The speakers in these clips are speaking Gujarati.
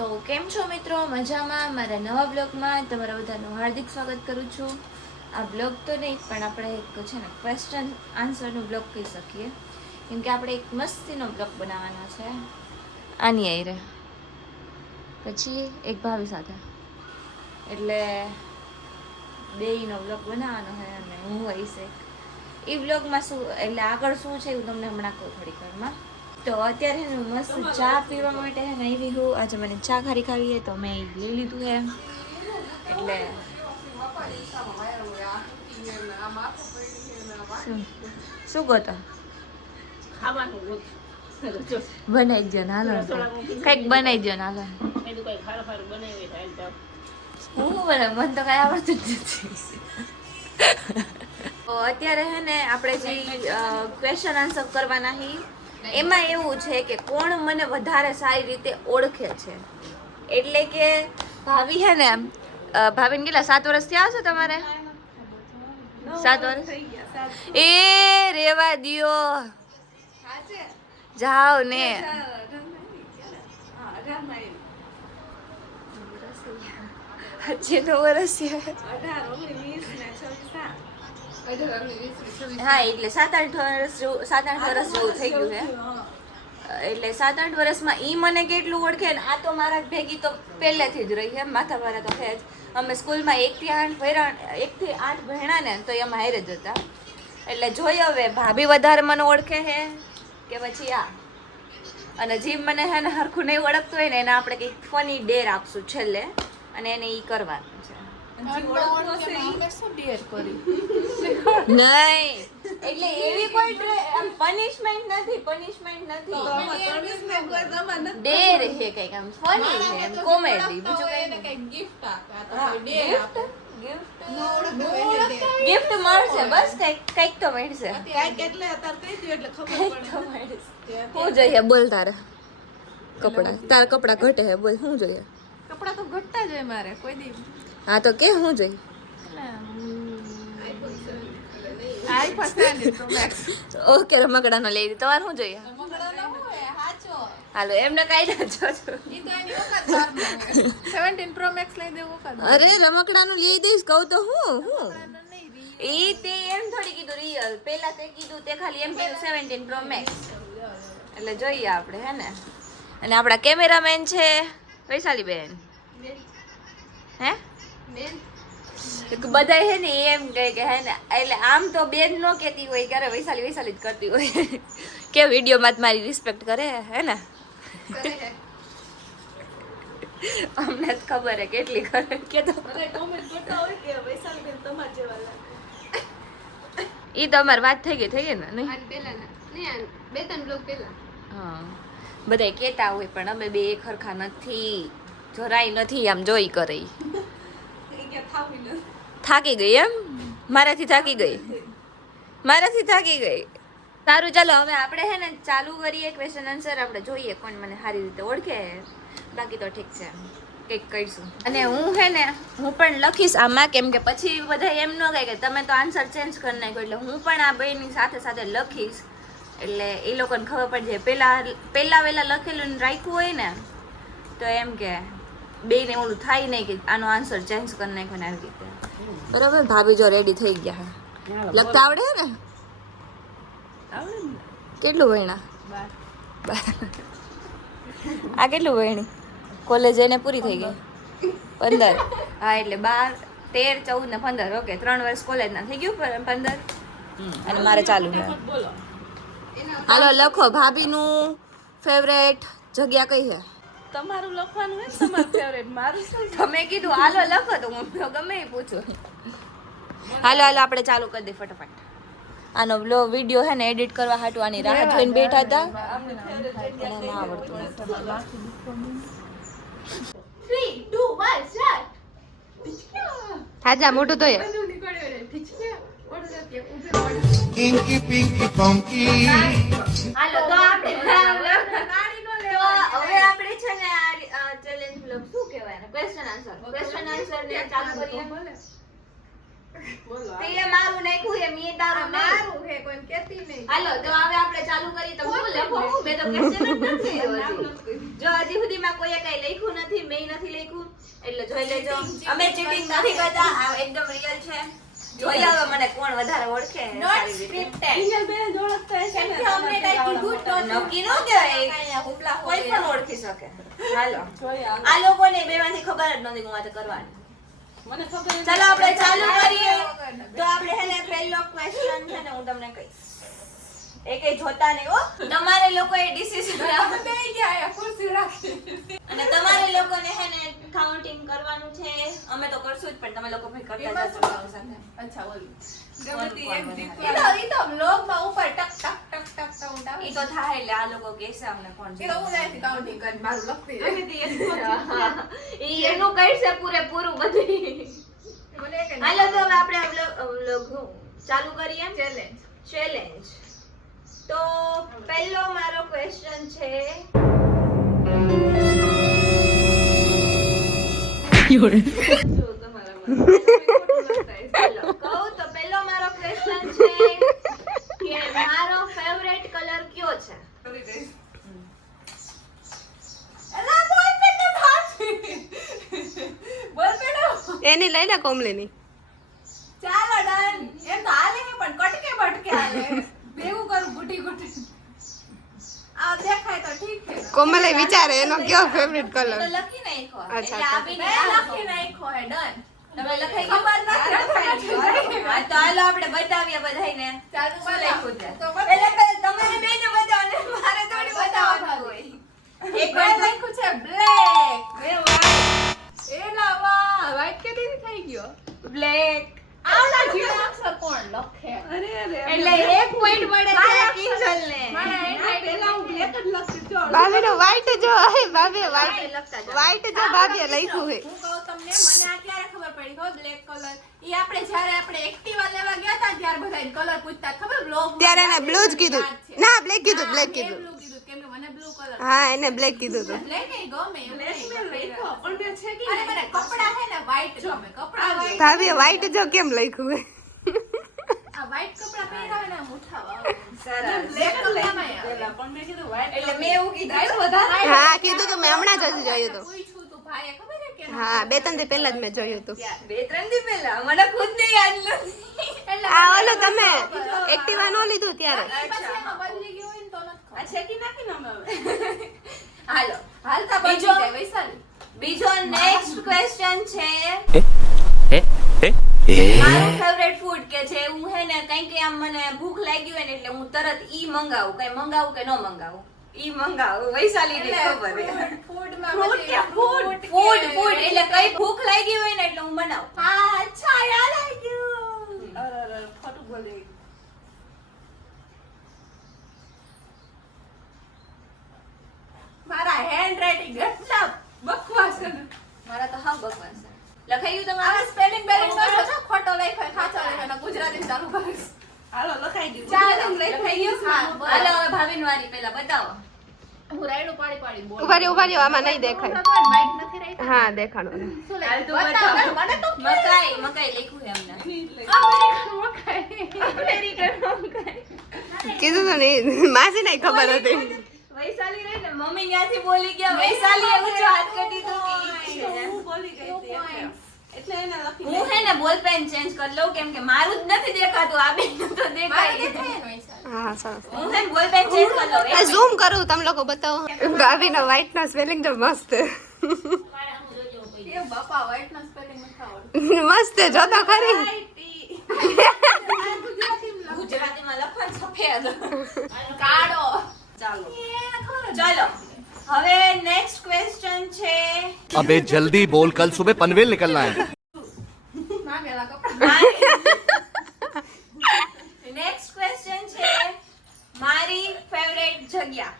તો કેમ છો મિત્રો? મજામાં? મારા નવા બ્લોગમાં તમારા બધાનું હાર્દિક સ્વાગત કરું છું. આ બ્લોગ તો નહીં પણ આપણે એક છે ને ક્વેશ્ચન આન્સરનો બ્લોગ કહી શકીએ, કેમ કે આપણે એક મસ્તીનો બ્લોગ બનાવવાનો છે આની આયરે, પછી એક ભાભી સાથે, એટલે બેયનો બ્લોગ બનાવવાનો છે અને હું હોઈશ એ બ્લોગમાં શું એટલે આગળ શું છે એવું તમને હમણાં કહું થોડીક વારમાં. તો અત્યારે હું મસ્ત ચા પીવા માટે આવી હું. આજે મને ચા ખારી ખાવી છે તો મેં લઈ લીધું છે. એટલે શું ગોતો બનાવી દો ને હાલો, કંઈક બનાવી દો ને હાલો. હું બનાવ મને તો કઈ આવડતું જ નથી. અત્યારે હે ને આપણે જે ક્વેશ્ચન આન્સર કરવાના હી એમાં એવું છે કે કોણ મને વધારે સારી રીતે ઓળખે છે. એટલે કે ભાભી હે ને, ભાભીને કેટલા 7 વર્ષ થયા હશે તમારે? 7 વર્ષ એ રેવા દિયો, જાઓ ને. હજી 9 વર્ષ હા, એટલે 7-8 વર્ષ જેવું થઈ ગયું છે. એટલે 7-8 વર્ષમાં ઈ મને કેટલું ઓળખે ને, આ તો મારા ભેગી તો પહેલેથી જ રહી છે. માથા મારા તો છે જ. અમે સ્કૂલમાં 1 થી 8 ભણ્યા ને તો એમાં હારે જ હતા. એટલે જોઈ હવે ભાભી વધારે મને ઓળખે છે કે પછી આ. અને જીમ મને હે ને હરખું નહીં ઓળખતું હોય ને એને આપણે કંઈક ફની ડેર આપશું છેલ્લે, અને એને ઈ કરવાનું છે. નહીં એટલે એવી કોઈ પનિશમેન્ટ નથી, ડેર છે કઈક આમ ફની છે, એમ કોમેડી, બીજું કઈ ગિફ્ટ મળશે, બસ કઈક તો મળશે. શું જોઈએ બોલ? તારા કપડા ઘટે હે બોલ, શું જોઈએ? કપડા તો ઘટતા જ હોય મારે કોઈ દી. હા તો કે શું જોઈએ? ઓકે, રમકડાનો લઈ દે. તમારે શું જોઈએ? હાલો એમને કાઢી નાખજો. 17 Pro Max લઈ દેવું વખત. અરે રમકડાનું લઈ દઈશ કહું તો હું એ તે એમ થોડી કીધું રિયલ. પેલા તે કીધું તે ખાલી એમ કીધું 17 Pro Max. એટલે જોઈએ આપણે હે ને. અને આપણા કેમેરામેન છે વૈશાલી બેન. હે બધા હે ને એમ કહે કે હે ને, એટલે આમ તો બેન નો કહેતી હોય, ક્યારે વૈશાલી જ કરતી હોય કે વિડીયોમાં જ મારી રિસ્પેક્ટ કરે હે ને. અમને જ ખબર હે કેટલી કરે કે તો ઈ તો અમારી વાત થઈ ગઈ ને નહીં? હા, બધા કહેતા હોય પણ અમે બે ખરખા નથી, જરાય નથી આમ જોઈ કરે. થાકી ગઈ એમ? મારાથી થાકી ગઈ. સારું ચાલો હવે આપણે હે ને ચાલુ કરીએ ક્વેશ્ચન આન્સર. આપણે જોઈએ કોણ મને સારી રીતે ઓળખે. બાકી તો ઠીક છે, કંઈક કરીશું. અને હું હે ને હું પણ લખીશ આમાં, કેમ કે પછી બધા એમ ન કહે કે તમે તો આન્સર ચેન્જ કરી નાખ્યો. એટલે હું પણ આ બેની સાથે લખીશ, એટલે એ લોકોને ખબર પડી જાય. પહેલા વેલા લખેલું રાખ્યું હોય ને તો એમ કે બેને ઓલું થાય નહીં કે આનો આન્સર ચેન્જ કરી નાખ્યો ને આવી રીતે. બરાબર? ભાભી જો રેડી થઈ ગયા હે. લખતા આવડે ને? કેટલું ભણ્યા? 12. આ કેટલું ભણી? કોલેજ એને પૂરી થઈ ગઈ 15. હા, એટલે 12, 13, 14 ને 15. ઓકે, 3 વર્ષ કોલેજના થઈ ગયું 15. અને મારે ચાલુ છે. હાલો લખો, ભાભીનું ફેવરેટ જગ્યા કઈ છે? તમારું લખવાનું હે, તમારું ફેવરેટ. મારું શું? તમે કીધું હાલો લખો તો હું ગમે એ પૂછું. હાલો આપણે ચાલુ કરી દઈએ ફટાફટ. આનો વિડીયો હે ને એડિટ કરવા હાટુ આની રાહ જોઈને બેઠા હતા. ના આવડતું. 3, 2, 1 સ્ટાર્ટ. થાજા મોટું તો એ Inky Pinky Punky. હાલો તો આપણે હવે આપણે છે ને આ ચેલેન્જ બ્લોગ શું કહેવાય ને, ક્વેશ્ચન આન્સર ને ચાલુ કરીએ. બોલો તે મારું નાખ્યું એ મી તારું નહીં. મારું હે કોઈ કેતી નહીં. હાલો તો હવે આપણે ચાલુ કરી તો હું લખો હું મેં તો question જ નથી કર્યો હજી. જો હજી સુધીમાં કોઈએ કઈ લખ્યું નથી મેં નથી લખ્યું એટલે જોઈ લેજો અમે ચીટિંગ નથી કરતા આ એકદમ રિયલ છે જોઈ આવે મને કોણ વધારે ઓળખે સારી રીતે. ઇન્જલ બેન ઓળખતા હશે ને. અમને કઈ કીધું જ નહોતું. નક્કી ન કહેવાય કોઈ પણ ઓળખી શકે. હાલો જોઈ આવે. આ લોકોને બેમાંથી ખબર જ નથી હું આ તો કરવાની. મને ખબર જ ચાલો આપણે નથી. ચાલુ કરીએ તો આપણે હે ને પહેલો ક્વેશ્ચન છે ને હું તમને કહીશ એ કઈ જોતા નહીં હો તમારે લોકોએ ડિસિઝન અમે બેહી ગયા અહીંયા ખુરશી રાખી. અને તમારે લોકોને હે ને કાઉન્ટિંગ કરવાનું છે અમે તો કરશું જ પણ તમે લોકો ભાઈ કરતા એમાં જશો શું મારી સાથે. અચ્છા ઓલું. કોણ ગમે તે એક કોણ દીકરો. વધારે? ઈ તો vlogમાં ઉપર ટક ટક ટક ટક sound આવે. ઈ તો થાય એટલે આ લોકો કહેશે અમને કોણ ઈ તો હું ત્યાંથી counting કરીને મારું લખતી રહી. ઈ એનું કહેશે પૂરેપૂરું બધી. મને એક હાલો તો હવે આપણે આ vlog ચાલુ કરીએ challenge. ચેલેન્જ તો પહેલો મારો ક્વેશ્ચન છે જો તમારા ચાલો કહું તો પહેલો મારો ક્વેશ્ચન છે કે મારો ફેવરેટ કલર કયો છે એલા બોલ પેટે ભાગી. બોલ પેટે. એની લઈ લે કોમલીની. ચાલો ડન. એમ તો હાલે હે પણ કટકે બટકે હાલે. ભેગું કરું ગુટી ગુટી. આ દેખાય તો ઠીક છે. કોમલે વિચારે એનો કયો ફેવરિટ તો કલર. લખી નાખો અચ્છા, એટલે આપીને મેં નાખો. લખી નાખ્યો હે ડન. તમે લખાઈ ખબર નથી. ગયું હા તો હાલો આપણે બતાવીએ બધાયને ચાલુ શું લખ્યું છે તો એટલે પહેલા તમારે બેને બતાવો ને મારે થોડી બતાવવાનું હોય એક મેં વાર લખ્યું છે બ્લેક. મેં white. એલા વાહ white કે દીદી થઈ ગયો. બ્લેક આવડા ઝીણા અક્ષર કોણ લખે? એટલે એક પોઈન્ટ મળે છે કિંજલને મારે પેલા હું બ્લેક જ લખતી જો. ભાભીનો white જો હે ભાભી હા, white એ લખતા જાઓ. white જો ભાભીએ લખ્યું હે. હું કહું તમને મને આ ક્યારે ખબર પડી ખબર બ્લેક કલર ઈ આપણે જ્યારે આપણે એક્ટિવા લેવા ગયા હતા ત્યારે બધાય કલર પૂછતા ખબર બ્લોગ ત્યારે એને blue જ કીધું. ના black કીધું black કીધું. બ્લુ કીધું કેમ કે મને બ્લુ કલર હા એને black કીધું તો. બ્લેક એ ગમે એવું નહીં પણ મેં છે કે અરે મને કપડા હે ને white ગમે કપડા white. ભાભીએ white જો કેમ લખ્યું હે. આ white કપડા પહેરાવે ને આમ ઉઠાવા આવે. સરસ બ્લેક કપડામાં આવે. એટલે મેં એવું કીધું હા કીધું તો મેં હમણાં જ હજી જોયું હતું. પૂછ્યું તું ભાઈએ ખબર છે કે હા 2-3 દી પહેલા જ મેં જોયું હતું. બે ત્રણ દી પહેલા મને ખુદ ને યાદ નથી એટલે આ ઓલું તમે એક્ટિવા નો લીધું ત્યારે. પછી એમાં બદલી ગયું હોય ને તો નથી ખબર. છેકી નાખી ને હાલો હાલતા બીજો? બદલી જાય વૈશાલી. બીજો નેક્સ્ટ ક્વેશ્ચન છે મારું ફેવરેટ ફૂડ કે જે હું હે ને કઈ કે આમ મને ભૂખ લાગી હોય ને એટલે હું તરત ઈ મંગાવું કઈ મંગાવું કે ન મંગાવું ઈ મંગાવું વૈશાલી ને ખબર હે ફૂડમાં ફૂડ બધી કે ફૂડ ફૂડ ફૂડ એટલે કઈ ભૂખ લાગી હોય ને એટલે હું બનાવું હા અચ્છા યાદ આવી ગયું. અરે ખોટું બોલી. મારા હેન્ડરાઇટિંગ એટલા બકવાસ છે ને. મારા તો હા બકવાસ છે લખાઈ ગયું તમારે હવે સ્પેલિંગ બેલિંગ નો છો ખોટો લખ્યો ખાચો લખ્યો ને ગુજરાતી ચાલુ કરીશ. હાલો લખાઈ ગયું ચાલો લખાઈ ગયું. હા હાલો બોલો. હવે ભાભીની વારી પહેલા બતાવો હું રાયડું પાડી પાડી બોલું. ઉભા રહ્યો આમાં નહીં દેખાય. માઇક નથી રાખ્યું. હા દેખાડો. શું હાલ તું લખ્યું? બતાવ. બતાવો. મને તો મકાઈ મકાઈ લખ્યું છે અમને અમેરિકન મકાઈ. કીધું તો નહીં માસી નહીં ખબર હતી. વૈશાલી રહી ને મમ્મી ત્યાંથી બોલી ગયા વૈશાલી એવું હાથ કરી દીધું કે ઈ છે. હું હે ને બોલ પેન ચેન્જ કરી લઉં કેમ કે મારું જ નથી દેખાતું આ બેન તો મારે દેખાય દેખાય ને વૈશાલી. હા સરસ. હું હે ને બોલ પેન ચેન્જ કરી લઉં આ ઝૂમ કરું તમે લોકો બતાવો. ભાભીનો white નો સ્પેલિંગ તો મસ્ત. એ બાપા white નો spelling નથી આવડતું. મસ્ત જો તો ખરી. ગુજરાતીમાં લખવાનું સફેદ કાળો. ચાલો ચાલો હવે નેક્સ્ટ ક્વેશ્ચન છે अबे जल्दी बोल कल सुबह पनवेल निकलना है નામેલા કપડાં. નેક્સ્ટ ક્વેશ્ચન છે મારી ફેવરેટ જગ્યા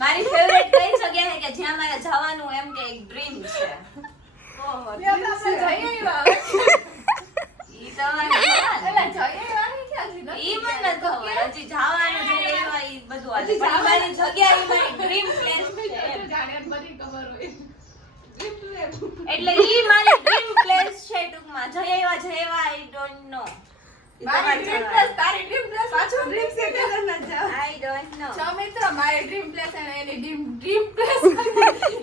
મારી ફેવરેટ કઈ જગ્યા છે કે જ્યાં મારે જવાનું એમ કે એક ડ્રીમ છે ઓહો બે આપણે જઈ આવ્યા. ઈ તમારે એલા જઈ આવ્યા ને ક્યાં હજી નથી ઈ મને નથી ખબર હજી જવાનું છે એવા ઈ બધું આજે પણ મારી જગ્યા ઈ મારી ડ્રીમ પ્લેસ છે જાણે બધી ખબર હોય. એટલે ઈ મારી ડ્રીમ પ્લેસ છે ટૂંકમાં આઈ ડોન્ટ નો મારી ડ્રીમ પ્લેસ તારી ડ્રીમ પ્લેસ પાછો ડ્રીમ સે કેદારનાથ જાવ આઈ ડોન્ટ નો જો મિત્રો મારી ડ્રીમ પ્લેસ અને એની ડ્રીમ પ્લેસ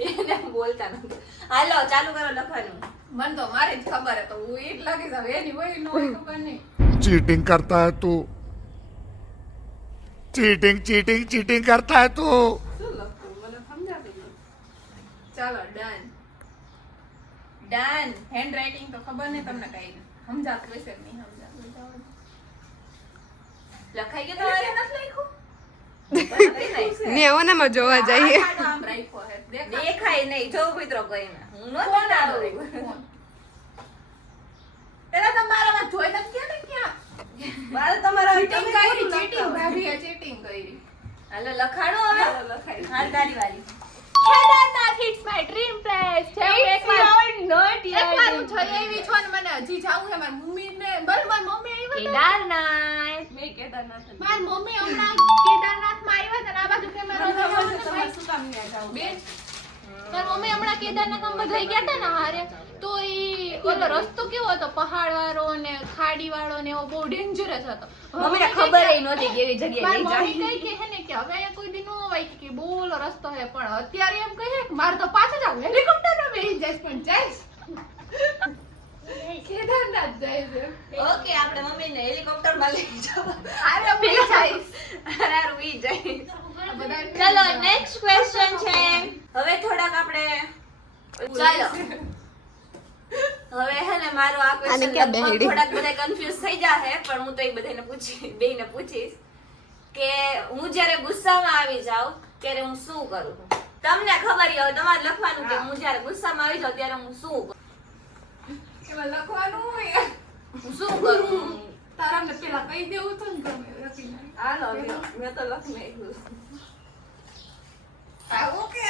એને બોલતા નથી. હાલો ચાલુ કરો લખવાનું. મન તો મારી જ ખબર હે તો હું ઈ જ લખી દઉં એની હોય નો હોય તો કઈ નહીં. चीटिंग करता है तू चीटिंग चीटिंग चीटिंग करता है तू શું લખું મને સમજાતું નથી. ચાલો ડન ડન. હેન્ડ રાઇટિંગ તો ખબર નહીં તમને કઈ સમજાતું હશે કે નહીં સમજાતું. લખાઈ ગયું તમારે? નથી લખ્યું ને ઓનામાં જોવા જઈએ આમ રાખ્યો હે દેખાય દેખાય નહીં. જો મિત્રો કોઈને હું નો કોણ દેખાડું. આવ્યું? કોણ? પેલા તમારા વાત જોઈ નથી ગયા ને ક્યાં મારે તમારા ચીટિંગ કરી ચીટિંગ ભાભીએ ચીટિંગ કરી હાલો લખાણો હવે. ચાલો લખાઈ હાલ તારી વારી. Kedarnath it's my dream place છે એકવાર નોટ એકવાર હું જઈ આવી છું અને મને હજી જાવું છે મારી મમ્મીને બલ મારી મમ્મી આવી કેદારનાથ. મેં કેદારનાથ મારી મમ્મી હમણાં કેદારનાથમાં આવ્યા હતા ને આ બાજુ કેમેરો તમારે શું કામ ન્યા જાવું? બેન મારી મમ્મી હમણાં કેદારનાથમાં બધા ગયા હતા ને હારે તો ઈ ઓલો રસ્તો કેવો હતો પહાડ વાળો ને ખાડી વાળો ને એવો બહુ ડેન્જરસ હતો મમ્મીને ખબર ય નહોતી કે એવી જગ્યાએ લઈ મારી જાય. મમ્મી કહે કે હે ને કે હવે અહીંયા કોઈ દી નો હોય કે બહુ ઓલો રસ્તો હે પણ અત્યારે એમ કહે કે મારે તો પાછા જાવ હેલિકોપ્ટરમાં બેસી જઈશ પણ જઈશ કેદારનાથ જઈશ ઓકે આપણે મમ્મીને હેલિકોપ્ટરમાં લઈ જાવ. અરે બી જઈશ હારું ઈ જાય. આ બધા ચલો નેક્સ્ટ ક્વેશ્ચન છે. હવે થોડાક આપણે ચાલો હવે હે ને મારો આ આને ક્વેશ્ચન ક્યાં બેહડી? થોડાક બધા કન્ફ્યુઝ થઈ જાહે પણ હું તો એ બધાને બેયને પૂછીશ કે હું જ્યારે ગુસ્સામાં આવી જાઉં ત્યારે હું શું કરું. તમને ખબર હોય તમારે લખવાનું કે હું જ્યારે ગુસ્સામાં આવી જાઉં ત્યારે હું શું કરું. એમાં લખવાનું હોય હું શું કરું. તારા ને પેલા કહી દેવું તો ને તમે લખી નાખ. હાલો મેં તો લખી નાખ્યું. આ ઓકે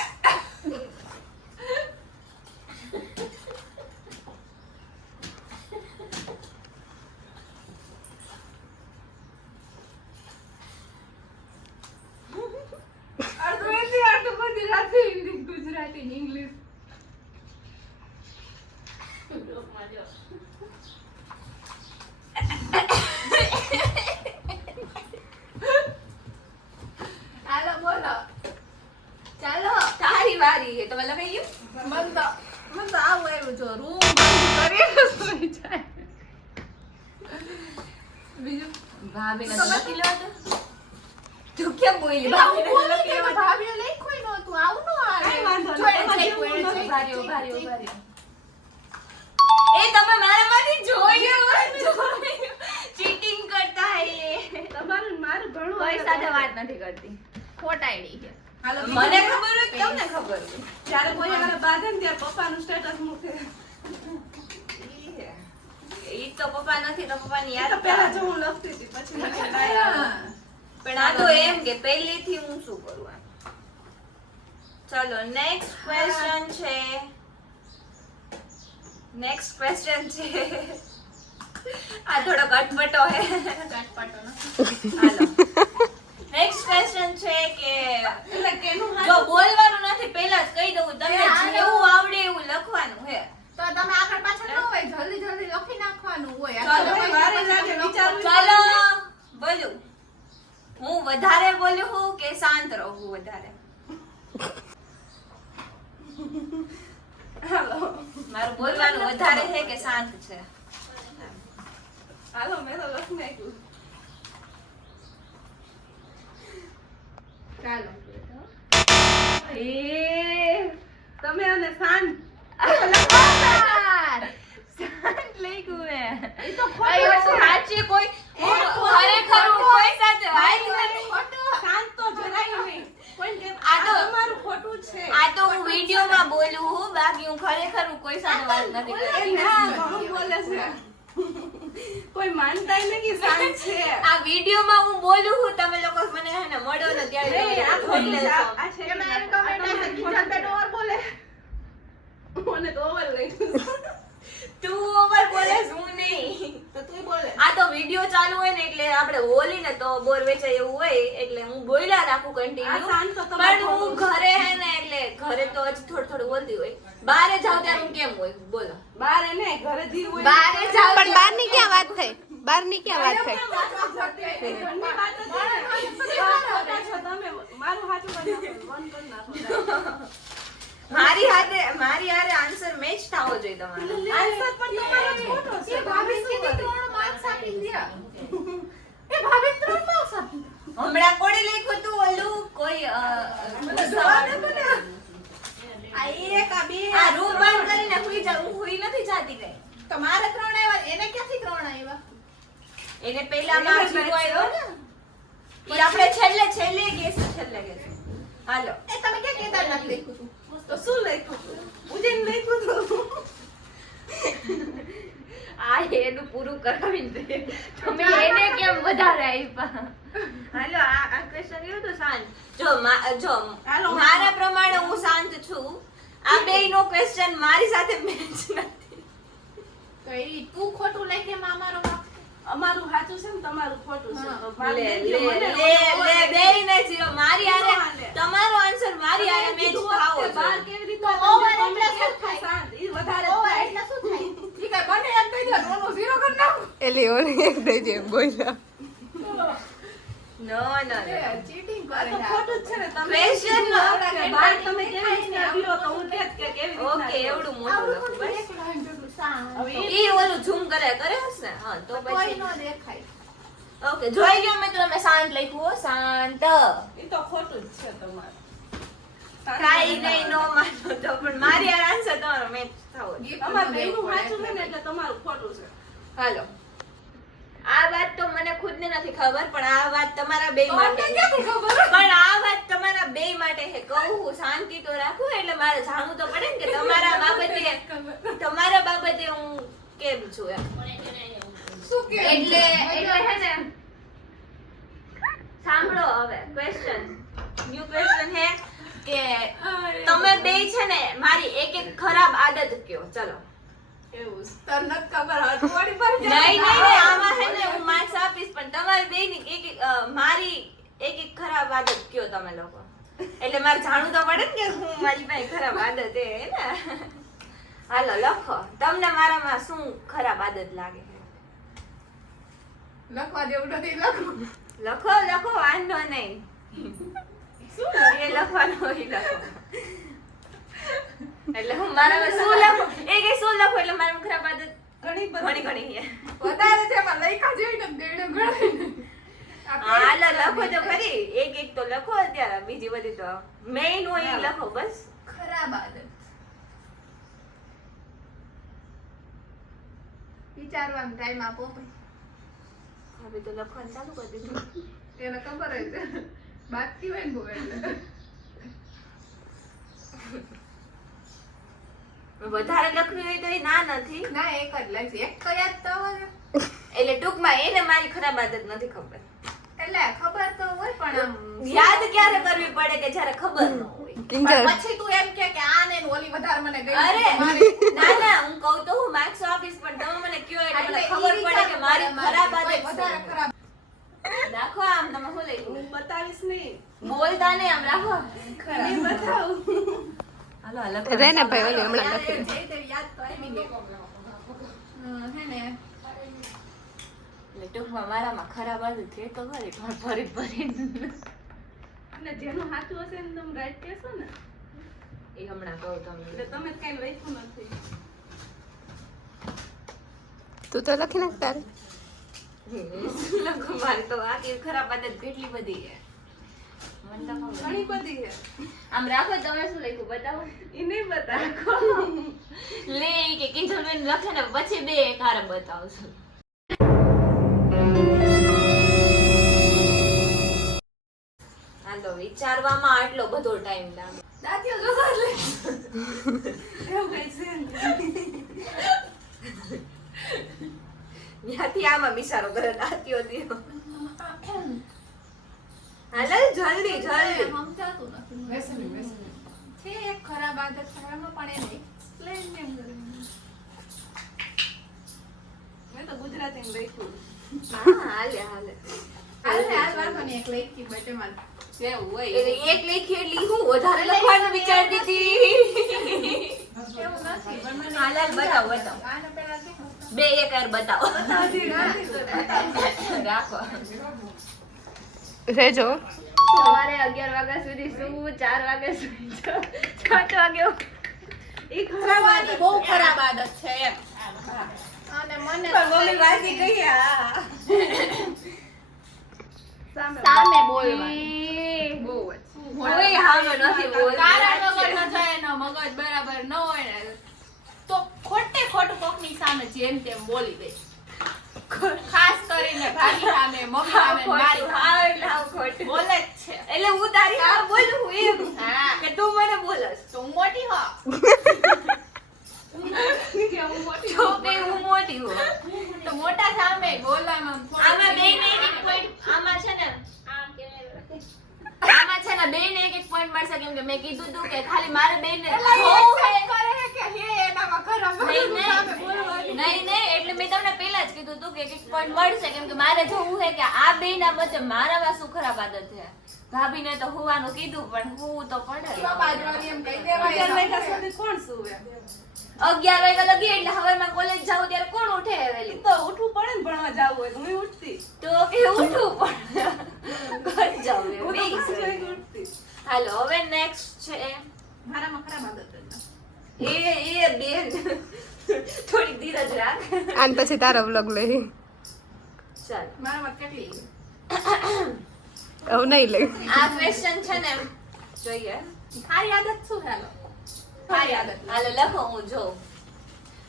અડધું હિન્દી અડધું ગુજરાતી હિન્દી ગુજરાતી ને ઇંગ્લિશ હાલો બોલો ચાલો તારી વારી છે. તમે લખાઈ ગયું? મન તો આવું આવ્યું જો રૂમ બંધ કરી સુઈ જાય બીજું ભાભીને તો લખી લો તો. તું કેમ બોલી? એટલે હું બોલી કે તો ભાભીએ લખ્યું નહોતું આવું ન આવે કાંઈ વાંધો જો નહીં. એને એમાં લખ્યું, જેવું એને ભારી, લખ્યું. ભારી, ભારી. એ તમે મારામાંથી જોયું. ચીટિંગ કરતા હે ये. તમારું ને મારું ઘણું કોઈ અલગ સાથે અલગ. વાત નથી કરતી. ખોટાડી છે હાલો મને ખબર હોય કે તમને ખબર હોય. જ્યારે કોઈ આગળ બાંધે ને ત્યારે પપ્પાનું સ્ટેટસ મૂકે ઈ તો પપ્પા નથી તો પપ્પાની યાદ પહેલા આવે. જો હું લખતી હતી પછી મને હા. યાદ આવ્યું. પણ આ તો એમ કે પહેલેથી હું શું કરું એમ. ચલો નેક્સ્ટ ક્વેશ્ચન છે. નેક્સ્ટ ક્વેશ્ચન છે. આ થોડો કટપટો હે. ચટપટો નથી. હાલો નેક્સ્ટ ક્વેશ્ચન છે કે એટલે કેનું જો હાચું? બોલવાનું નથી પહેલા જ કહી દઉં તમને એ હાલો. જેવું આવડે એવું લખવાનું હે. તો તમે આગળ પાછળ ન હોય જલ્દી જલ્દી લખી નાખવાનું હોય ચાલો, આ તો વારે પછી લાગે, તમે વિચારવું. લખવાનું. ચાલો બોલું. હું વધારે બોલું હું કે શાંત રહું વધારે? હાલો મારું બોલવાનું વધારે છે કે શાંત છે? હાલો મેં તો લખી નાખ્યું ચાલો તમે અને શાંત શાંત લખ્યું હે. એ તો અయ్యో, ખોટું છે. સાચે કોઈ ખરેખર હું કોઈ સાથે વાત નથી. ખોટું. શાંત તો જરાય નહીં. કોઈ કે આ તો- તમારું ખોટું છે આ તો હું વિડીયોમાં બોલું હું, બાકી હું ખરેખર હું કોઈ સાથે વાત નથી એ કરતી. ના, ઘણું બોલે છે કોઈ માનતાય નહીં કે શાંત છે આ વિડીયોમાં હું બોલું હું, તમે લોકો મને હે ને મળો ને ત્યારે નહીં, આ તમે ખોટું જોઈ છે. લેશો. આ છે કે મારી comment આ કિચન ઓવર બોલે મને તો ઓવર લઈ તું ઓવર બોલેસ, હું નહીં. તો તું બોલે આ તો વિડીયો ચાલુ હોય ને એટલે આપણે બોલીને તો બોર વેચાય એવું હોય એટલે હું બોલ્યા રાખું આ કન્ટિન્યુ. શાંત તો તમારું પણ હું ઘરે હે ને એટલે ઘરે તો હજી થોડું થોડું બોલતી હોય. બહાર જાઉં ત્યારે હું કેમ હોય બોલો. બાર એને ઘરે જી હોય બારે જાવ પણ બહારની ક્યાં વાત થઈ? બહારની ક્યાં વાત થઈ? ઘરની વાત જ ખોટા છો તમે. મારું હાચું કરી નાખો, બંધ કરી નાખો. મારી હારે આન્સર મેચ થવો જોઈએ તમારો. આન્સર પણ તમારો જ ખોટો છે. ભાભી કીધી 3 માર્ક્સ આપી દ્યા. એ ભાભી 3 માર્ક્સ આપી. હમણાં કોણે લખ્યું હતું ઓલું કોઈ આ એક આ બે આ રૂમ બંધ કરીને હુઈ જાઉં. હું હુઈ નથી જાતી કઈ. તમારે 3 આવ્યા, એને ક્યાંથી 3 આવ્યા? એને પહેલા માં જીરો આવ્યો ને ઈ આપણે છેલ્લે ગેસ હાલો એ તમે ક્યાં કેદારનાથ લખ્યું હતું? તો શું લખ્યું હતું? ઉજ્જૈન લખ્યું હતું. આ એનું પૂરું કરાવીને દે. તમે એને કેમ વધારે આપ્યા? હાલો આ ક્વેશ્ચન એવું તો શાંત જો હાલો. મારા પ્રમાણે હું શાંત છું. આ બેયનો ક્વેશ્ચન મારી સાથે મેચ નથી. તો ઈ તું ખોટું લખે માં અમારું સાચું છે ને તમારું ખોટું છે. તો ભાગ લે દેજો મને. બેયને zero. મારી હારે તમારો આન્સર મારી હારે મેચ થાવો બાર જોઈએ. કેવી રીતે તો તમે over તમે એટલે કેમ શું થાય? શાંત? ઈ વધારે ઓવર થાય. એટલે શું થાય? ઈ કાંઈ બને એમ કહી દો, નોનો zero કરી નાખો. એલી ઓલી એક દઈ જે બોલ્યા. No. ચીટિંગ કરે છે. ખોટું જ છે ને તમે. Question નો. બાર તમે કેવી રીતે આવ્યો તો હું કહેત કે કેવી રીતના ઓકે આવ્યો. એવડું મોટું લખું બસ. હવે ઈ ઓલું ઝૂમ કરે હશે ને હા તો કોઈ પછી નો દેખાય. ઓકે જોઈ લ્યો મિત્રો મેં શાંત લખ્યું હો શાંત ઈ તો ખોટું જ છે તમારું. કાઈ નહીં નો માનો તો પણ મારી આ આન્સર તમારો મેચ થાવો જોઈએ. તમારું બેયનું સાચું છે ને એટલે તમારું ખોટું છે. હાલો આ વાત તો મને ખુદને નથી ખબર પણ આ વાત તમારા બેય માટે તમને ક્યાંથી ખબર? પણ આ વાત તમારા બેય માટે છે કહું હું શાંતિ તો રાખું એટલે મારે જાણવું તો પડે ને કે તમારા બાબતે હું કેમ છું એમ શું કે? એટલે હે ને સાંભળો હવે ક્વેશ્ચન ન્યુ ક્વેશ્ચન હે કે તમે બે છે ને મારી એક ખરાબ આદત કયો ચલો એવું છે. તને નથી ખબર, હથવાડી પર નહીં આમાં હે ને હું માર્ક્સ આપીશ પણ તમારી બેયની એક મારી એક ખરાબ આદત કયો તમે લોકો એટલે મારે જાણવું તો પડે ને કે હું મારી પાસે ખરાબ આદત હે ને હાલો લખો તમને મારામાં શું ખરાબ આદત લાગે છે લખવા જેવું નથી, લખો. લખો વાંધો નહીં એ લખવાનું હોય લખો એટલે હું મારામાં શું લખું શું લખું એટલે મારામાં ખરાબ આદત ઘણી ઘણી બધી ઘણી છે વધારે છે પણ લખ્યા જેવી ને દેડે ગણાય. હાલો લખો તો ખરી એક તો લખો અત્યારે બીજી બધી તો મેઇન હોય એ લખો બસ ખરાબ આદત. વિચારવાનો ટાઈમ આપો ભાઈ. હવે તો લખવાનું ચાલુ કરી દીધું એને ખબર જ છે. બાકી હોય ને બહુ એટલે. વધારે લખવી હોય તો એ ના નથી ના એક જ લખી. એક તો યાદ તો હોય. એટલે ટૂંકમાં એને મારી ખરાબ આદત નથી ખબર એટલે ખબર તો હોય પણ આમ યાદ ક્યારે કરવી પડે કે જ્યારે ખબર ન હોય કિંજલ પણ પછી તું એમ કે આ ને ઓલી વધારે મને ગઈ અરે ના હું કહું તો હું માર્ક્સ આપીશ પણ તમે મને કયો એટલે મને ખબર પડે કે મારી ખરાબ આદત વધારે છે ખરાબ. રાખો આમ તમે શું લઈ હું બતાવીશ નહીં. બોલતા નહીં આમ રાખો નહીં બતાવું. હાલો હાલો રે ને ભાઈ ઓલી હમણાં યાદ લખી. જે તે યાદ તો આવી ગઈ. હે ને એટલે ટૂંકમાં મારામાં ખરાબ આદત છે તો ખરી પણ ફરી અને જેનું સાચું હશે ને તમે રાઈટ કહેશો ને એ હમણાં કહું એટલે તમને તમે કઈ લખ્યું નથી. તું તો લખી નાખ તારે. લખો મારી તો આ કે ખરાબ આદત કેટલી બધી છે મને તો ખબર ઘણી બધી છે. આમ રાખો તમે શું લખ્યું બતાવો ઈ નહીં બતાવો. લે ઈ કે કિંજલબેન લખે ને પછી બે એક હારે બતાવશું હાલો વિચારવામાં આટલો બધો ટાઈમ લાગે દાંતીઓ જોવા એટલે એવું કઈ છે નહીં. ત્યાંથી આમાં બિચારો કરે દાંતીઓ દીધો હાલો જલ્દી સમજાતું નથી. બેસી. છે એક ખરાબ આદત છે એમાં પણ એને explain કેમ કરવું? મેં તો ગુજરાતીમાં લખ્યું. હાલે હાલ વાંધો નહીં, એક લખી બટેમાં જેવું હોય એક લેખી એટલી હું વધારે લખવાનું વિચારતી હતી એવું નથી. નથી પણ મને હાલ હાલ બતાવો બતાવો આને પહેલા દેખાડો. બે એક વાર બતાવો બતાવતી નથી તો બતાવતી. રાખો રેજો સવારે 11 વાગ્યા સુધી સૂવું 4 વાગ્યા સુધી 5 વાગે સવારની બહુ ખરાબ આદત છે એમ. અને મને મમ્મી વાસી ગઈ સામે બોલવાનું બહુ જ. કોઈ હામે નથી બોલતી. કારણ વગર ન થાય એનો મગજ બરાબર ન હોય ને તો ખોટે ખોટું કોકની સામે જેમ તેમ બોલી દે. ખાસ કરીને ભાભી સામે, મમ્મી સામે, મારી સામે. હાવ એટલે હાવ ખોટું. બોલે જ છે. એટલે હું તારી સામે બોલું એમ હા. કે તું મને બોલસ તો હું મોટી હો. કે હું મોટી તો હો. કે હું મોટી હું તો મોટા સામે બોલવામાં થોડું આમાં બે ને એક પોઈન્ટ આમાં છે ને આમાં છે ને બે ને એક પોઈન્ટ મળશે કેમ કે મેં કીધું તું કે ખાલી મારે બે ને એટલે એ accept કરે કે હે એનામાં ખરાબ નહીં વસ્તુ સામે બોલવાની. નહીં એટલે મેં તમને પહેલા જ કીધું તું કે એક પોઈન્ટ મળશે કેમ કે મારે જોવું છે કે આ બે ના વચ્ચે મારામાં શું ખરાબ આદત છે ભાભીને તો હોવાનું કીધું પણ હું તો પડે બાજવાની એમ કહી દેવાય. 11 વાગ્યા સુધી કોણ સુવે 11 વાગ્યા લગી એટલે હવારમાં કોલેજ જાવ ત્યારે કોણ ઉઠે વેલી તો ઉઠવું પડે ને ભણવા જાવું હોય તો હું ઉઠતી. તો કે ઉઠવું પડે ઘર જાવ હું તો પાંચ વાગે ઉઠતી. હાલો હવે નેક્સ્ટ છે મારામાં ખરાબ આદત જ નથી. એ બેન થોડી ધીરજ રાખ આન પછી તારો વ્લોગ લઈ ચાલ મારામાં કેટલી હવે નહીં લઈ આ ક્વેશ્ચન છે ને જોઈએ સારી આદત શું છે? હાલો. સારી આદત હાલો લખો હું જોઉં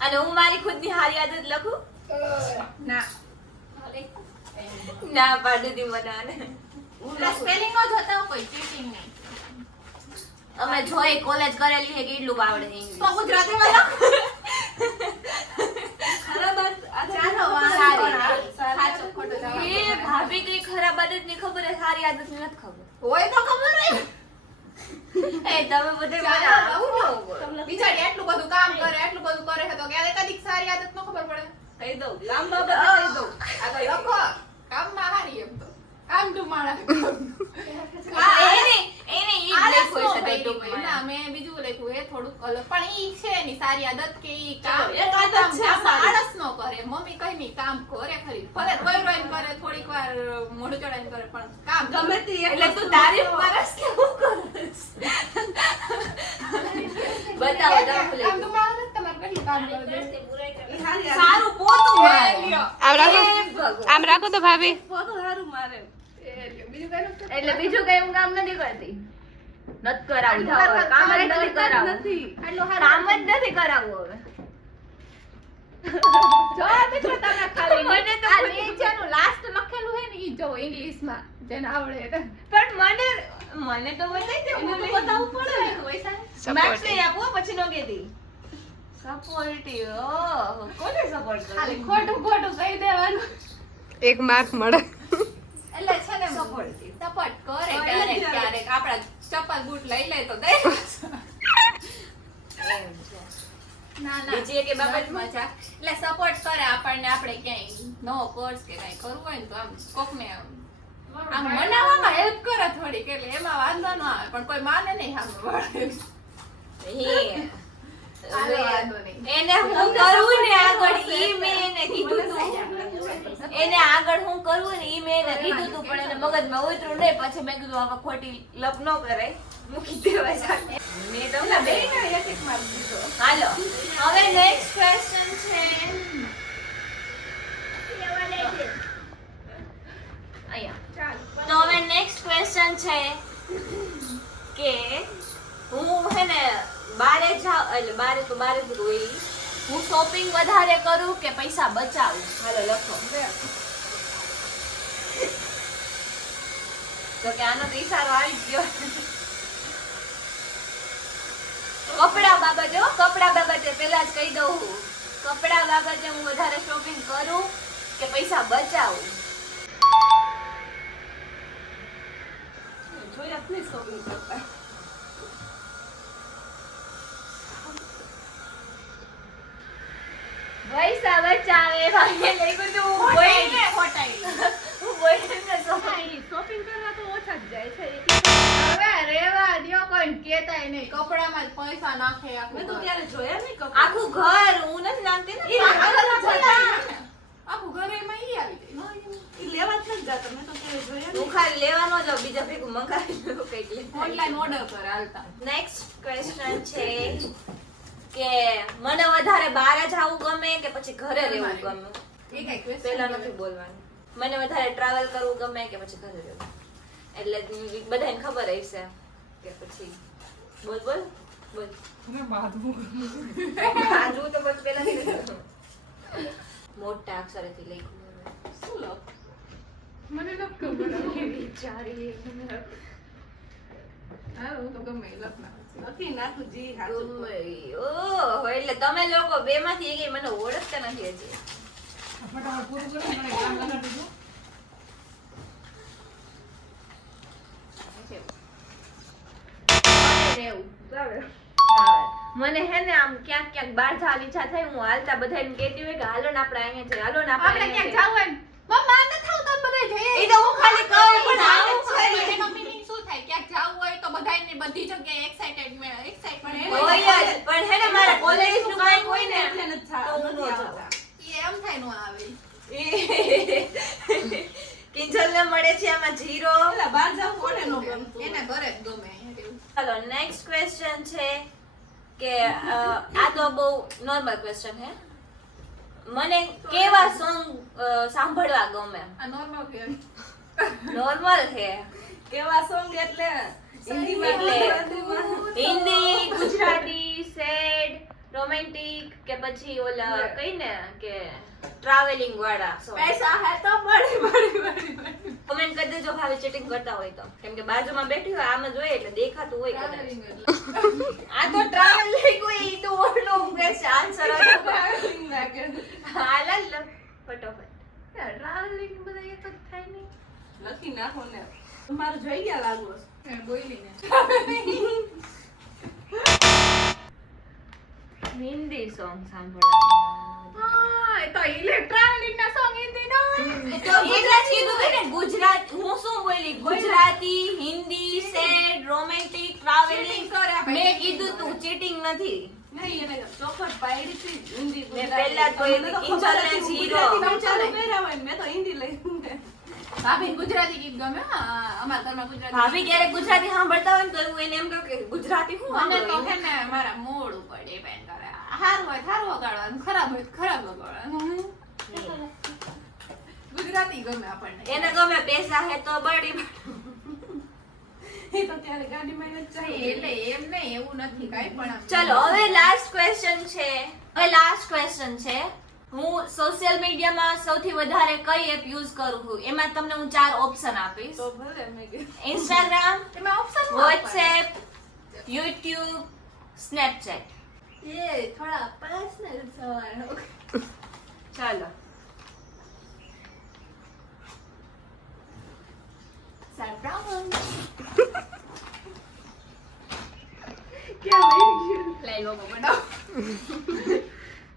અને હું મારી ખુદની હારી આદત લખું ના ના પાડી દી મને આને. સ્પેલિંગ જ હતા કોઈ ચીટિંગ નહીં. અમે જોઈ કોલેજ કરેલી છે કે એટલું આવડે તો ઇંગ્લિશ ગુજરાતીમાં લખ. ખરાબ આદત ચાલો સારી. સાચો ખોટો જવાબ. એ ભાભી કઈ ખરાબ આદત ની ખબર છે સારી આદત ની નથી ખબર હોય તો ખબર નહીં. એ તમે બધે ચાલો, મને આવું ન બોલો. બિચારી એટલું બધું કામ કરે એટલું બધું કરે છે તો ક્યારે કદીક સારી આદત ન ખબર પડે. કહી દઉં લાંબા બધા કહી દઉં આ તો લખો કામમાં હારી એમ તો કામ ધુમાડા એને ઈ જ લખ્યું હશે કઈ ટૂંકમાં. ના મેં બીજું લખ્યું એ થોડુંક અલગ પણ ઈ છે એની સારી આદત કે ઈ કામ એક આદત કામ છે કામમાં સારી. આળસ ન કરે મમ્મી કઈ નહીં કામ કરે ખરી ભલે રોઈ રોઈને કરે થોડીક વાર મોઢું ચડાઈને કરે પણ કામ ગમે તે એટલે તું તારીફ કરસ કે હું કરસ બતાવો દાખલે. કામ ધુમાડા નથી તમારે કેટલું કામ કરે છે? સારું પોતું મારે. આમ રાખો એ ભગવાન. આમ રાખો તો ભાભી એ લ્યો, બીજું કઈ નથી? એટલે બીજું કઈ હું કામ નથી કરતી નથી કરાવું જાઓ હવે. કામ જ નથી કરાવું આટલું હારું કામ જ નથી કરાવવું હવે જો મિત્રો તમે ખાલી મને તો આ નીચેનું લાસ્ટ લખેલું છે ને ઈ જો ઇંગ્લિશમાં જેને આવડે એને. પણ મને તો બતાવી દે એને તો બતાવવું પડે ને પૈસા. માર્ક્સ લઈ આપો પછી નો કેતી સપોર્ટિવ ઓહ કોને સપોર્ટ ખાલી કરે ખોટું ખોટું કહી દેવાનું એક માર્ક મળે એટલે છે ને Supportive. સપોર્ટ કરે કરે ક્યારેક જ. ક્યારેક આપણા ચપ્પલ બૂટ લઈ લે તો દે એમ છે. ના બીજી એકે બાબત મજા એટલે સપોર્ટ કરે આપણને આપણે ક્યાંય નવો કોર્સ કે કાંઈ કરવું હોય ને તો આમ કોકને આમ મનાવવામાં હેલ્પ કરે થોડીક એટલે એમાં વાંધો ન આવે પણ કોઈ માને નહીં સામે વળે. હાલો, વાંધો નહીં. એને હું કરું ને આગળ ઈ મેં એને કીધું તું એને આગળ હું કરવું ને ઈ મેં એને કીધું તું પણ એને મગજમાં ઉતરું નહીં પછી મેં કીધું આમાં ખોટી લપ ન કરાય મૂકી દેવાય સામે. મેં તમને બેયને એક એક mark દીધો. હાલો હવે નેક્સ્ટ ક્વેશ્ચન છે અહીંયા ચાલો. તો હવે નેક્સ્ટ ક્વેશ્ચન છે કે હું હે ને બારે જાઉં એટલે બારે તો બારે જ હોય હું શોપિંગ વધારે કરું કે પૈસા બચાવું હાલો લખો તો કે આનો તો ઈશારો આવી જ ગયો કપડા બાબતે કપડા બાબતે પહેલા જ કહી દઉં હું કપડા બાબતે હું વધારે શોપિંગ કરું કે પૈસા બચાવું જોયા જ નહીં shopping કરતા. પૈસા બચાવે ભાઈ લઈ ગયું હું ખોટાઈ, ખોટાઈ. હું બોલીને હા, ઈ shopping કરવા તો ઓછા જ જાય છે. હવે રેવા દ્યો કોઈ કોઈને કહેતાય નહીં, કપડામાં જ પૈસા નાખે આખું મેં તો ઘર. ત્યારે જોયા નહીં કપડાં. આખું ઘર હું નથી નાખતી ને આખું ઘર એમાં ઈ આવી જાય. ઈ લેવા જ નથી જાતા. મેં તો ત્યારે જોયા હું નહીં. ખાલી લેવાનો જ બીજા ભેગું મંગાવી લઉં કંઈક લેતા. ઓનલાઈન ઓર્ડર કરે હાલતા. નેક્સ્ટ ક્વેશ્ચન છે કે મને વધારે બહાર જ આવવું ગમે કે પછી ઘરે રહેવું ગમે? એ કઈ question પેલા કહેવાય. નથી બોલવાનું. મને વધારે ટ્રાવેલ કરવું ગમે કે પછી ઘરે રહેવું? એટલે બધાને ખબર હશે કે પછી બોલ બોલ બોલ. બાંધવું તો પછી પહેલાથી જ હતું. મોટા અક્ષરેથી લખ્યું. શું લો? મને નથી ખબર. વિચારી હા, હું તો ગમે એ લખ નાખું. લખી નાખું જી હાચું કહું. ઓહો, એટલે તમે લોકો બે માંથી એક મને ઓળખતા નથી હજી. મને હે ને આમ ક્યાંક ક્યાંક બહાર જવાની ઈચ્છા થાય, હું હાલતા બધાને કહેતી હોય કે હાલો ને આપણે અહીંયા જઈએ, હાલો ને આપણે આપણે ક્યાંક જાવું હોય ને, મમ્મા ન થાવ તમે બધા જઈએ. એ તો હું ખાલી કહું પણ આવું પણ છે. એનો meaning શું થાય? ક્યાંક જાવું હોય તો બધાયને બધી જગ્યાએ excitement હોય જ. પણ હે ને મારા કોલેજ નું કાંઈક હોય ને એટલે નથી તો હું ન નથી જાઉં. આવતા. ઈ એમ થાય નો આવે. કિંજલ ને મળે છે આમાં 0. પેલા બહાર જાવું કોને નો ગમતું? એના ઘરે જ ગમે અહીંયા રહેવું. ચાલો નેક્સ્ટ ક્વેશ્ચન છે કે આ તો બહુ નોર્મલ ક્વેશ્ચન હે. મને કેવા સોંગ સાંભળવા ગમે? આ normal કહેવાય. નોર્મલ છે કેવા સોંગ એટલે હિન્દીમાં એટલે હિન્દી, ગુજરાતી, સેડ, રોમેન્ટિક કે પછી ઓલા કઈ ને કે ટ્રાવેલિંગ વાળા song. પૈસા હે તો બડી બડી બડી કમેન્ટ કરી દેજો ભાવે ચીટિંગ કરતા હોય તો, કેમ કે બાજુમાં બેઠી હોય આમ જ હોય એટલે દેખાતું હોય કદાચ. Travelling એટલે. આ તો ટ્રાવેલિંગ હોય, ઈ તો ઓલો ક્વેશ્ચન આન્સર હતો. ટ્રાવેલિંગ લાગે. હાલ લ ફટાફટ. Travelling બધા એક જ થાય ને. લખી નાખો ને. તમારું જોઈ ગયા લાગુ હશે. એ બોલીને. હિન્દી સોંગ સાંભળવા. હા, એ તો travelling ના song હિન્દી ના હોય. તો એટલે જ કીધું કે ને ગુજરાત હું શું બોલી? Gujarati, Hindi, sad, romantic, travelling. Cheating કરે આપણે. મેં કીધું તું ચીટિંગ નથી. નહીં એને ચોખવટ પાડી હતી હિન્દી મેં ગુજરાતી. પહેલા જ બોલી મને તો હતી, ખબર કિંજલને હતી, zero. ગુજરાતી ચાલુ કર્યા હોય ને, મેં તો હિન્દી લઈ ભાભીને ગુજરાતી ગીત ગમે. હા, અમારા ઘરમાં ગુજરાતી ભાભી ક્યારેક ગુજરાતી સાંભળતા હોય ને તો હું એને એમ કહું કે ગુજરાતી શું મને તો સાંભળો? છે ને મારા મૂડ ઉપર ડિપેન્ડ કરે. સારું હોય તો સારું વગાડવાનું, ખરાબ હોય તો ખરાબ વગાડવાનું. ગુજરાતી ગમે આપણને. એને ગમે પૈસા હે તો બડી. એ તો ત્યારે ગાડીમાં એને જ ચાલુ એટલે એમ નહીં, એવું નથી કાંઈ પણ આમ- ચલો હવે લાસ્ટ ક્વેશ્ચન છે. છે હું સોશિયલ મીડિયામાં સૌથી વધારે કઈ એપ યુઝ કરું છું? એમાં તમને હું 4 ઓપ્શન આપીશ. તો ભલે મેં કીધું. ઇન્સ્ટાગ્રામ, એમાં option શું વોટ્સએપ, યુટ્યુબ, સ્નેપચેટ. આપે? એ થોડા પર્સનલ સવાલ. ચાલો લઈ લો બનાવો.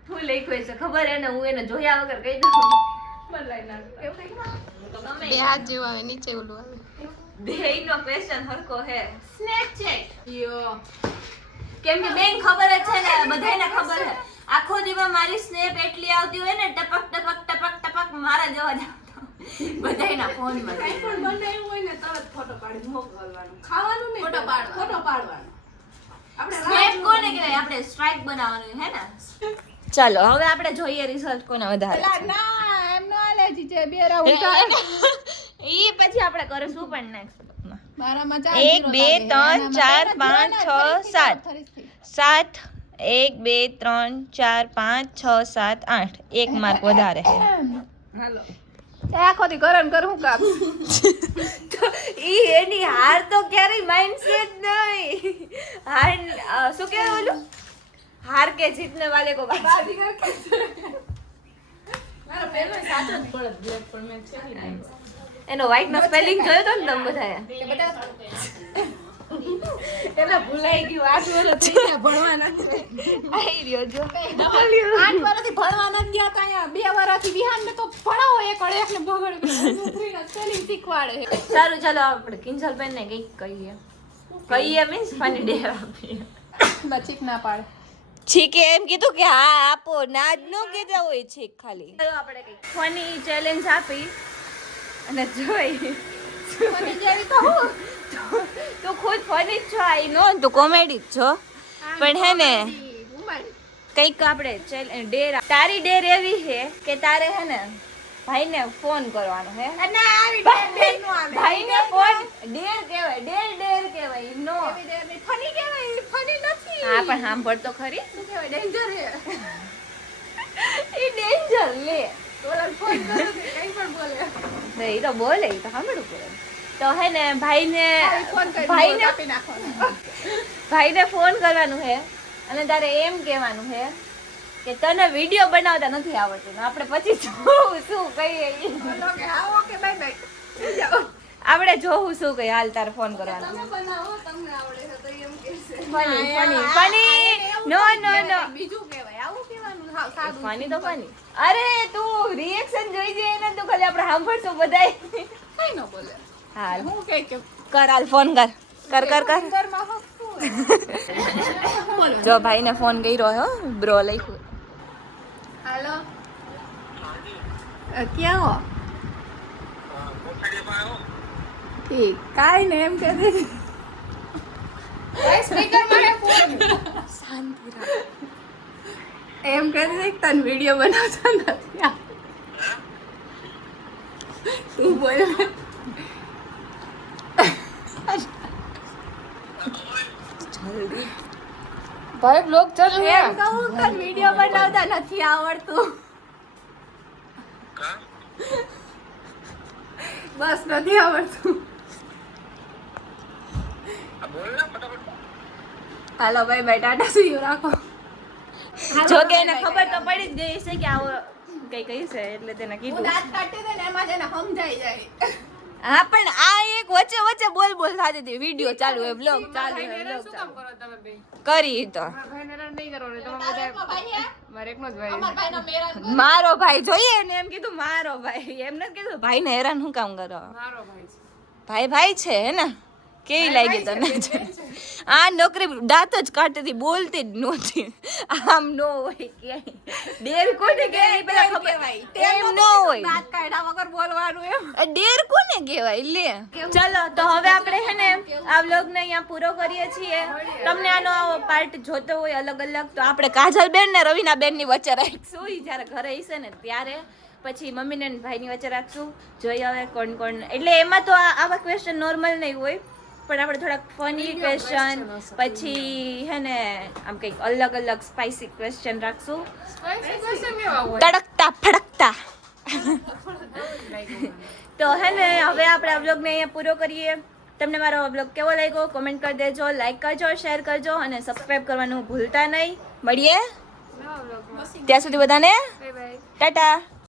હું લખ્યું છે ખબર એને હું એને જોયા વગર કહી દઉં. બનાવી નાખો. એવું કંઈક ના. હું તો ગમે બે હાથ જેવા આવે નીચે ઓલું આવે બેયનો ક્વેશ્ચન હરખો હે. Snapchat. યો. કેમ કે બેન ખબર જ છે ને, બધાયને ખબર છે. આખો દિવસ મારી સ્નેપ એટલી આવતી હોય ને, ટપક ટપક ટપક ટપક મારા જેવા જ આવતા બધાયના ફોનમાં. કાંઈ પણ બનાવ્યું હોય ને તરત ફોટો પાડી મોકલવાનું. ખાવાનું નહીં, ફોટો પાડવાનો. ફોટો પાડવાનો. આપણે સ્નેપ કોને કહેવાય? આપણે સ્ટ્રાઇક બનાવવાનું હે ને. ચાલો હવે આપણે જોઈએ રિઝલ્ટ કોના વધારે પેલા ના, એમ નો હાલે છે. બે રાઉન્ડ થાય. ઈ પછી આપણે કરીશું પણ નેક્સ્ટ વખતમાં. મારામાં ચાર 1 zero 2 લાગે. 3 એનામાં 4 5 ફરીથી 6 7 1 2 3 4 5 6 7 8 એક માર્ક વધારે છે. હાલો. એ આખો દી કરન કર હું કામ. ઈ એની હાર તો ક્યારેય માઇન્ડસેટ નહીં. હાર શું કહેવાય ઓલું? હાર કે જીતને વાલે કો બાત. મારો પહેલો સાચો જ પડત બ્લેક પણ મેં છેલ્લી નાખ્યો. એનો વ્હાઈટ નો સ્પેલિંગ જોયો તો ને તમે બધાએ? એલા ભૂલાઈ ગયું આટલું ઓલો થઈ ગયા ભણવા નથી. આઈ રહ્યો જો. 8 વર્ષથી ભણવા નથી ગયા તા અહીંયા 2 વર્ષથી વિહાનને તો ભણાવો એક ને બગડ સ્પેલિંગ શીખવાડે. સારું ચાલો આપણે કિંજલબેન ને કંઈક કહીએ. શું કહીએ મીન્સ ફની ડેર આપીએ. નજીક ના પાડે. છીકે એમ કીધું કે હા આપો, ના જ ન કીધા હોય છીક ખાલી. આપણે કઈ ફની ચેલેન્જ આપી અને જોઈ ફની જેવી તો હું. તું ખુદ ફની જ છો, આઈ નો તું કોમેડી જ છો, પણ હે ને કંઈક આપણે ડેર, તારી ડેર એવી છે કે તારે હે ને ભાઈને ફોન કરવાનો હે. ભાઈને ફોન ડેર કહેવાય, ડેર કહેવાય નો. ફની કહેવાય, ફની નથી. હા પણ સાંભળ તો ખરી, શું કહેવાય? ડેન્જર છે. એ ડેન્જર લે. ઓલા ફોન કરો કે કંઈ પણ બોલે. એ તો બોલે, એ તો સાંભળવું પડે. તો હે ને ફોન કરી ભાઈને કાપી નાખવાનો. ભાઈને ફોન કરવાનું છે અને તારે એમ કહેવાનું છે કે તને વિડીયો બનાવતા નથી આવડતું ને આપણે પછી જોવું શું કહીએ ઈ. બોલો કે હા ઓકે બાય બાય જાઓ. આપણે જોવું શું કહીએ. હાલ તારે ફોન કરવાનો. તમે બનાવો, તમને આવડે છે તો એમ કહેશે. ફની નો બીજું કહેવાય, આવું કહેવાનું હાવ સાદું. ફની તો ફની. અરે તું રિએક્શન જોઈ જાય ને તો ખાલી આપણે સાંભળશું બધાય. કઈ ન બોલે. હાલ હું કહે કે કર, હાલ ફોન કર. ઘરમાં હસતું. જો ભાઈને ફોન કર્યો હો, બ્રો લખ્યું. હાલો ક્યાં હો? ઠીક, કાંઈ ને એમ કહે શાંતિ રાખ. એમ કહે છે કે તને વિડીયો બનાવતા નથી તું બોલ. ભાઈ બ્લોગ ચાલુ એમ કહું તને વિડીયો બનાવતા નથી આવડતું. બસ નથી આવડતું. હાલો ભાઈ બાય, ટાટા સી યુ રાખો. જો કે એને ખબર તો પડી જ ગઈ છે કે આવો કઈ કઈ છે એટલે તેને હું કીધું. દાંત કાઢતી હતી ને એમાં જ એને સમજાઈ જાય. હા પણ આ એક વચ્ચે વચ્ચે બોલ થતી હતી. વિડીયો ચાલુ હોય, બ્લોગ ચાલુ હોય, બ્લોગ ચાલુ કરી તો અમાર ભાઈનો મેરાન મારો ભાઈ જોઈએ ને એમ કીધું મારો ભાઈ, એમ નથી કીધું ભાઈને હેરાન શું કામ કરો. ભાઈ છે હે ને. કેવી લાગી તને? આ નોકરી દાંત જ કાઢતી હતી, બોલતી જ નહોતી. આમ નો હોય ક્યાંય. ડેર કોને કહેવાય પેલા ખબર? એમ નો હોય. દાંત કાઢ્યા વગર બોલવાનું એમ. ડેર કોને કહેવાય લે. ચલો તો હવે આપણે હે ને આ વ્લોગ ને અહીંયા પૂરો કરીએ છીએ. તમને આનો આવો પાર્ટ જોતો હોય અલગ અલગ તો આપણે કાજલ બેન ને રવીના બેન ની વચ્ચે રાખશું. ઈ જ્યારે ઘરે હશે ને ત્યારે પછી મમ્મી ને ભાઈની વચ્ચે રાખશું. જોઈ હવે કોણ કોણ, એટલે એમાં તો આવા ક્વેશ્ચન નોર્મલ નહીં હોય પણ આપણે થોડાક ફની ક્વેશ્ચન પછી હે ને આમ કંઈક અલગ અલગ સ્પાઇસી ક્વેશ્ચન રાખશું. તડકતા ફડકતા. તો હે ને હવે આપણે આ વ્લોગને અહીંયા પૂરો કરીએ. તમને મારો વ્લોગ કેવો લાગ્યો કોમેન્ટ કરી દેજો, લાઈક કરજો, શેર કરજો અને સબસ્ક્રાઇબ કરવાનું ભૂલતા નહીં. મળીએ ત્યાં સુધી બધાને ટાટા.